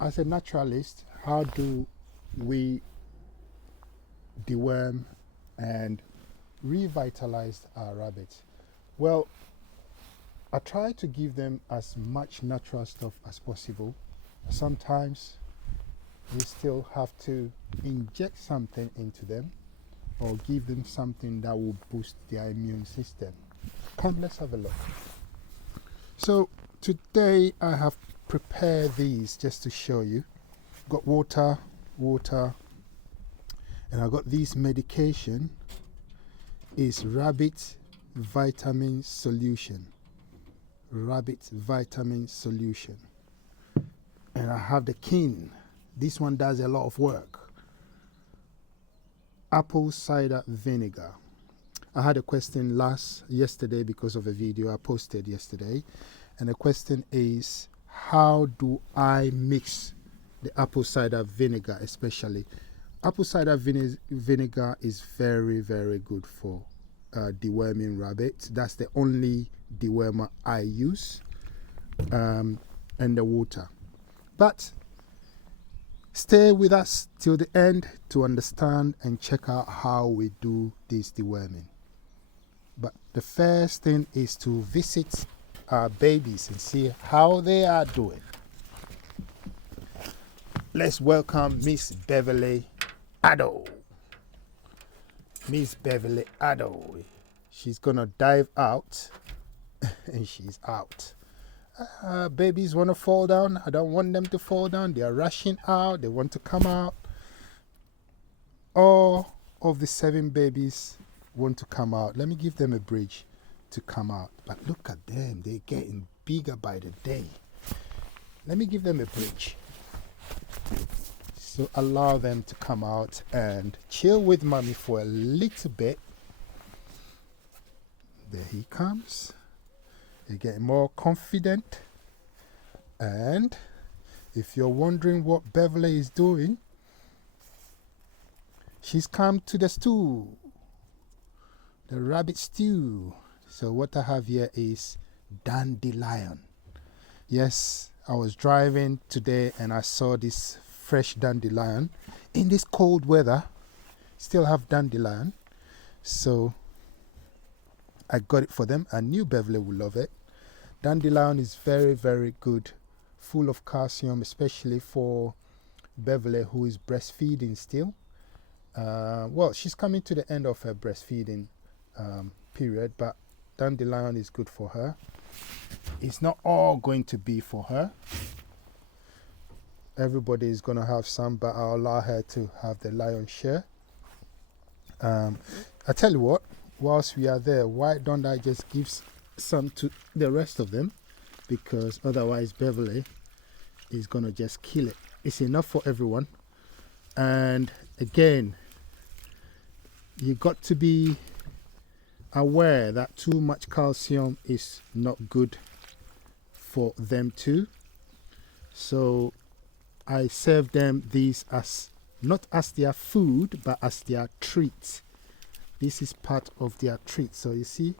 As a naturalist, how do we deworm and revitalize our rabbits? Well, I try to give them as much natural stuff as possible. Sometimes you still have to inject something into them or give them something that will boost their immune system. Come, let's have a look. So today I have prepared these just to show you. Got water, and I got this medication. Is rabbit vitamin solution. Rabbit vitamin solution. And I have the kin. This one does a lot of work. Apple cider vinegar. I had a question yesterday because of a video I posted yesterday, and the question is, how do I mix the apple cider vinegar? Especially apple cider vinegar is very, very good for deworming rabbits. That's the only dewormer I use, and the water. But stay with us till the end to understand and check out how we do this deworming. But the first thing is to visit our babies and see how they are doing. Let's welcome Miss Beverly Addo. Miss Beverly Addo. She's gonna dive out and she's out. Babies want to fall down. I don't want them to fall down. They are rushing out. They want to come out. All of the 7 babies want to come out. Let me give them a bridge to come out. But look at them. They're getting bigger by the day. Let me give them a bridge. So allow them to come out and chill with mommy for a little bit. There he comes. They're getting more confident. And if you're wondering what Beverly is doing, she's come to the stew, the rabbit stew. So what I have here is dandelion. Yes, I was driving today and I saw this fresh dandelion. In this cold weather, still have dandelion. So I got it for them. I knew Beverly would love it. Dandelion is very, very good, full of calcium, especially for Beverly, who is breastfeeding still. Well, she's coming to the end of her breastfeeding period, but dandelion is good for her. It's not all going to be for her. Everybody is going to have some, but I'll allow her to have the lion's share. I tell you what, whilst we are there, why don't I just give some to the rest of them? Because otherwise Beverly is going to just kill it. It's enough for everyone. And again, you got to be aware that too much calcium is not good for them too. So I serve them these as not as their food, but as their treat. This is part of their treat. So you see,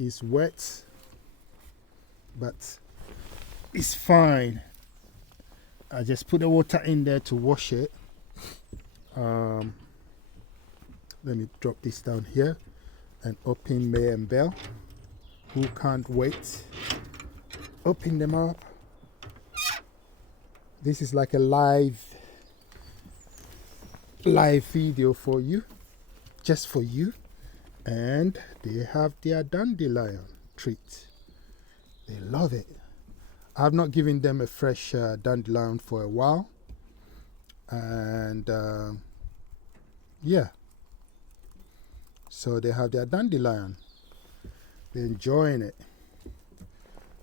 it's wet, but it's fine. I just put the water in there to wash it. Let me drop this down here and open May and Bell, who can't wait. Open them up. This is like a live video for you, just for you. And they have their dandelion treat. They love it. I've not given them a fresh dandelion for a while. And yeah. So they have their dandelion. They're enjoying it.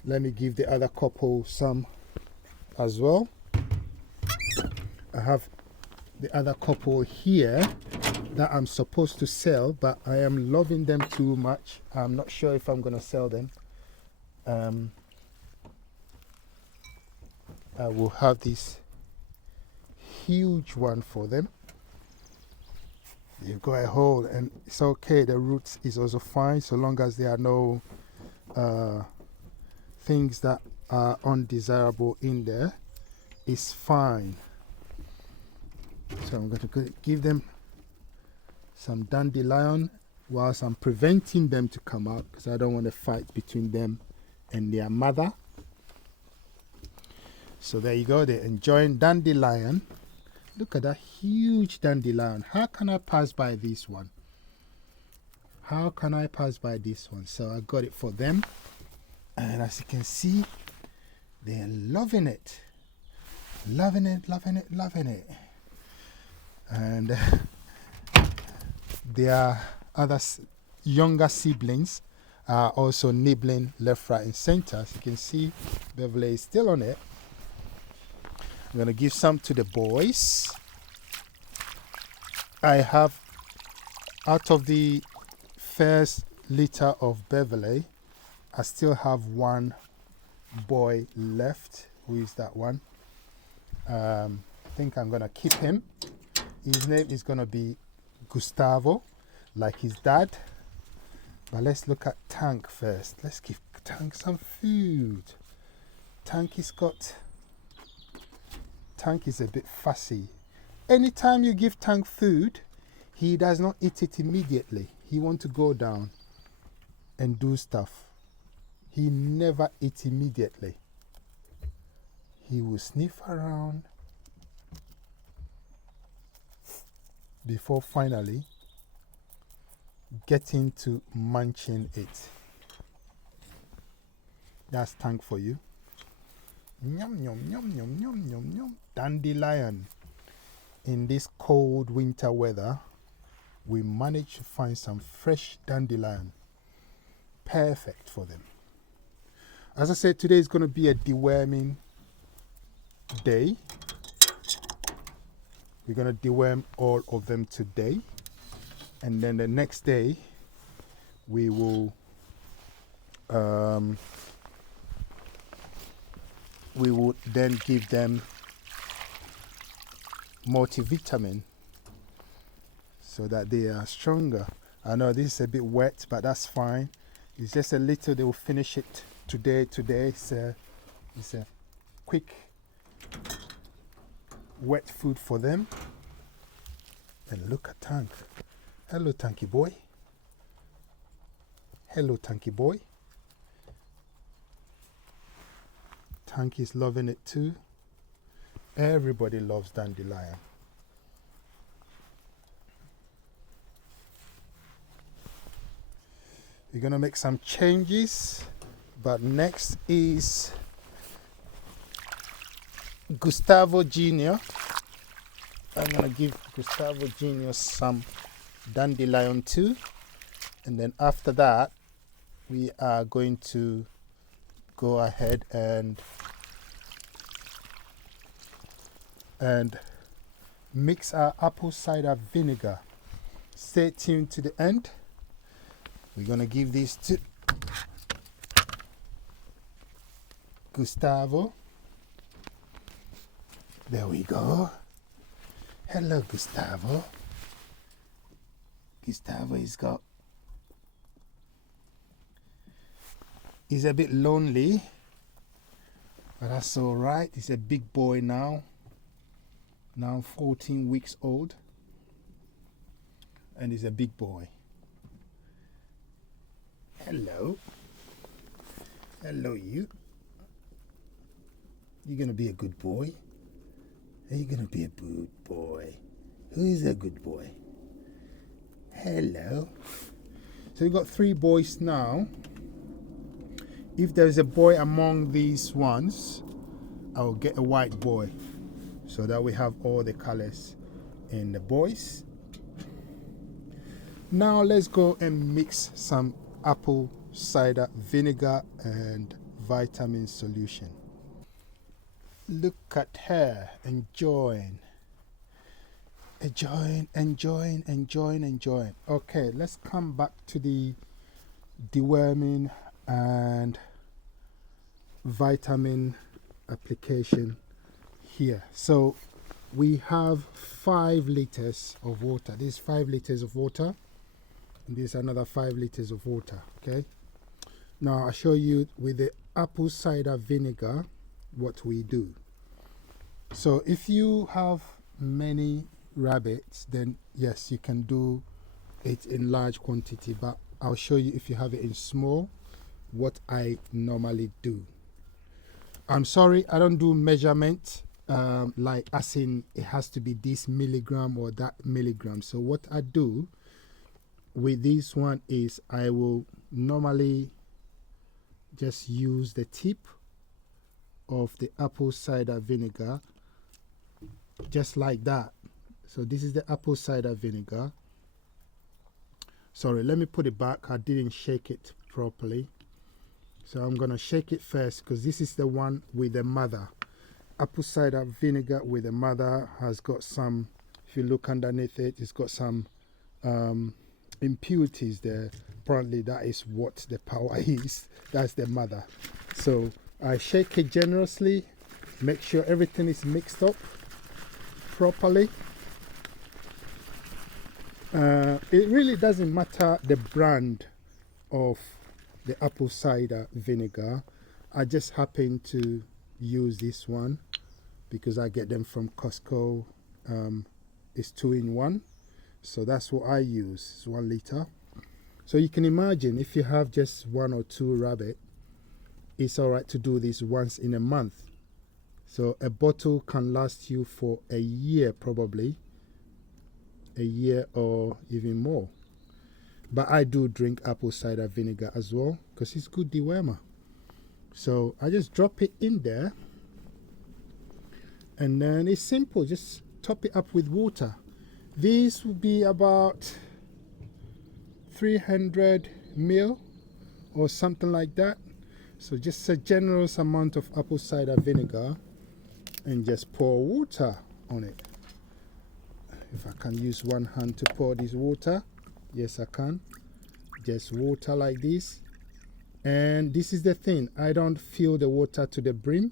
Let me give the other couple some as well. I have the other couple here that I'm supposed to sell, but I am loving them too much. I'm not sure if I'm going to sell them. I will have this huge one for them. You've got a hole and it's okay. The roots is also fine, so long as there are no things that are undesirable in there. is fine. So I'm going to give them some dandelion whilst I'm preventing them to come out, because I don't want a fight between them and their mother. So there you go, they're enjoying dandelion. Look at that huge dandelion. How can I pass by this one? How can I pass by this one? So I got it for them, and as you can see, they're loving it. Loving it, loving it, loving it. And their other younger siblings are also nibbling left, right, and center. As you can see, Beverly is still on it. I'm going to give some to the boys. I have, out of the first litter of Beverly, I still have one boy left. Who is that one? I think I'm going to keep him. His name is going to be Gustavo, like his dad. But let's look at Tank first. Let's give Tank some food. Tank is a bit fussy. Anytime you give Tank food, he does not eat it immediately. He wants to go down and do stuff. He never eats immediately. He will sniff around before finally getting to munching it. That's Tank for you. Yum, yum, yum, yum, yum, yum, yum. Dandelion. In this cold winter weather, we managed to find some fresh dandelion. Perfect for them. As I said, today is going to be a deworming day. We're going to deworm all of them today. And then the next day, we will then give them multivitamin so that they are stronger. I know this is a bit wet, but that's fine. It's just a little. They will finish it today. It's a quick wet food for them. And look at Tank. Hello, Tanky boy. Hello, Tanky boy. Tanky is loving it too. Everybody loves dandelion. We're going to make some changes, but next is Gustavo Jr. I'm going to give Gustavo Jr. some dandelion too, and then after that we are going to go ahead and mix our apple cider vinegar. Stay tuned to the end. We're going to give this to Gustavo. There we go. Hello, Gustavo. Gustavo he's a bit lonely, but that's all right. He's a big boy now 14 weeks old, and he's a big boy. Hello you. You're gonna be a good boy. Are you gonna be a good boy? Who is a good boy? Hello. So we've got 3 boys now. If there's a boy among these ones, I'll get a white boy so that we have all the colors in the boys. Now let's go and mix some apple cider vinegar and vitamin solution. Look at her enjoying. Okay, let's come back to the deworming and vitamin application here. So we have 5 liters of water. This is 5 liters of water, and this is another 5 liters of water. Okay, now I'll show you with the apple cider vinegar what we do. So if you have many rabbits, then yes, you can do it in large quantity, but I'll show you if you have it in small what I normally do. I'm sorry, I don't do measurement like as in it has to be this milligram or that milligram. So what I do with this one is I will normally just use the tip of the apple cider vinegar, just like that. So this is the apple cider vinegar. Sorry, let me put it back. I didn't shake it properly. So I'm going to shake it first because this is the one with the mother. Apple cider vinegar with the mother has got some, if you look underneath it, it's got some impurities there. Apparently that is what the power is. That's the mother. So I shake it generously, make sure everything is mixed up properly. It really doesn't matter the brand of the apple cider vinegar. I just happen to use this one because I get them from Costco. It's 2-in-1, so that's what I use. It's 1 liter. So you can imagine if you have just 1 or 2 rabbit, it's all right to do this once in a month. So a bottle can last you for a year, probably a year or even more. But I do drink apple cider vinegar as well because it's good dewormer. So I just drop it in there, and then it's simple. Just top it up with water. This will be about 300 ml or something like that. So just a generous amount of apple cider vinegar and just pour water on it. If I can use one hand to pour this water, yes I can. Just water like this. And this is the thing, I don't fill the water to the brim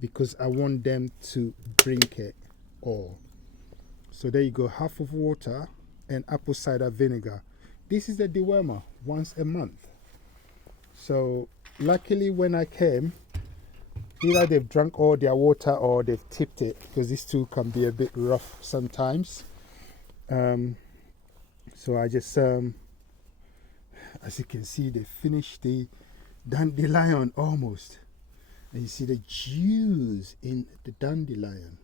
because I want them to drink it all. So there you go, half of water and apple cider vinegar. This is the dewormer once a month. So luckily when I came, either they've drunk all their water or they've tipped it, because these two can be a bit rough sometimes. So I just, as you can see, they finished the dandelion almost. And you see the juice in the dandelion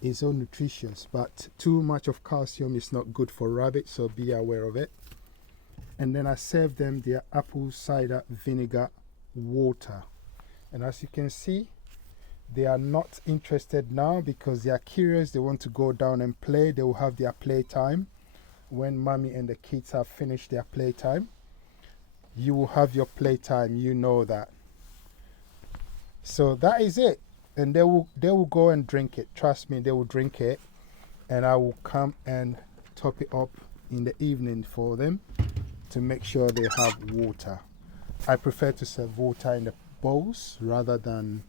is so nutritious, but too much of calcium is not good for rabbits, so be aware of it. And then I serve them their apple cider vinegar water. And as you can see, they are not interested now because they are curious. They want to go down and play. They will have their playtime. When mommy and the kids have finished their playtime, you will have your playtime, you know that. So that is it. And they will go and drink it. Trust me, they will drink it. And I will come and top it up in the evening for them to make sure they have water. I prefer to serve water in the bowls rather than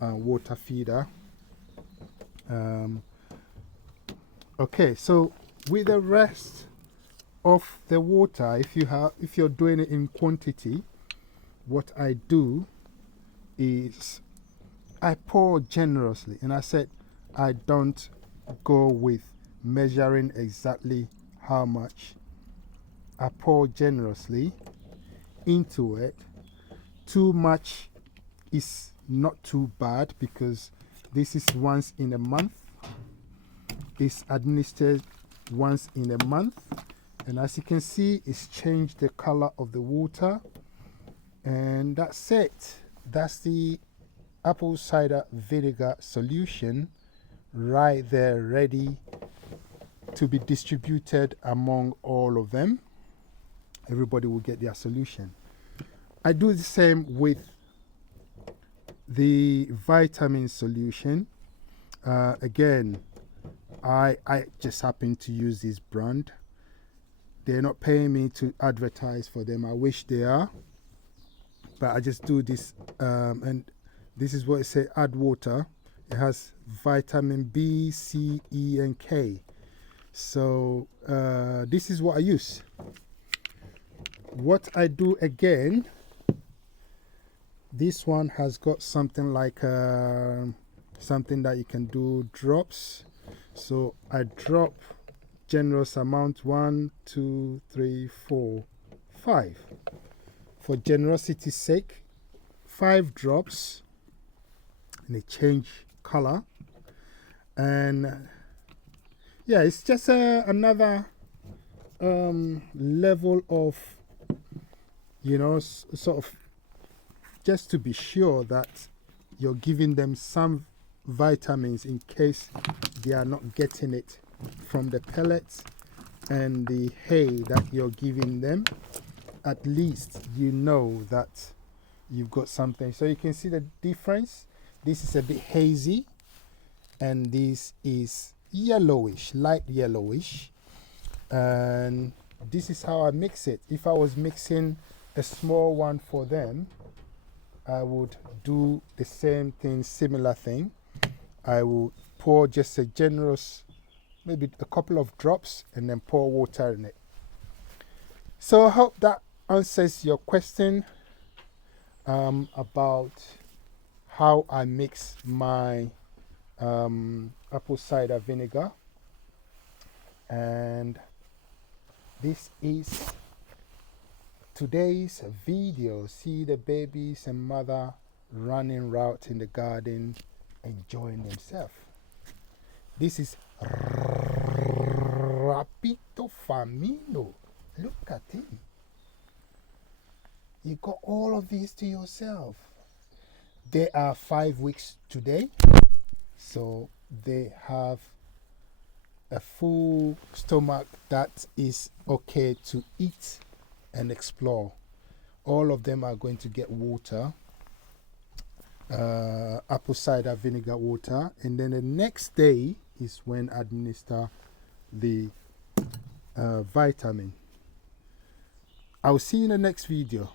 water feeder. Okay, so with the rest of the water, if you're doing it in quantity, what I do is I pour generously. And I said I don't go with measuring exactly how much. I pour generously into it. Too much is not too bad because this is once in a month. It's administered once in a month, and as you can see, it's changed the color of the water. And that's it. That's the apple cider vinegar solution right there, ready to be distributed among all of them. Everybody will get their solution. I do the same with the vitamin solution. Again, I just happen to use this brand. They're not paying me to advertise for them. I wish they are, but I just do this. And this is what it says: add water. It has vitamin B, C, E, and K. So this is what I use. What I do again, this one has got something like something that you can do drops. So I drop generous amount 1, 2, 3, 4, 5. For generosity's sake, 5 drops, and they change color. And yeah, it's just another level of, you know, sort of just to be sure that you're giving them some vitamins in case they are not getting it from the pellets and the hay that you're giving them. At least you know that you've got something. So you can see the difference. This is a bit hazy and this is yellowish, light yellowish. And this is how I mix it. If I was mixing a small one for them, I would do the same thing, similar thing. I will pour just a generous, maybe a couple of drops, and then pour water in it. So I hope that answers your question about how I mix my apple cider vinegar. And this is today's video. See the babies and mother running route in the garden, enjoying themselves. This is Rabbito Farmino. Look at him. You got all of these to yourself. They are 5 weeks today, so they have a full stomach that is okay to eat and explore. All of them are going to get water, apple cider vinegar water, and then the next day is when I administer the vitamin. I'll see you in the next video.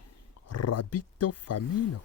Rabbito Farmino.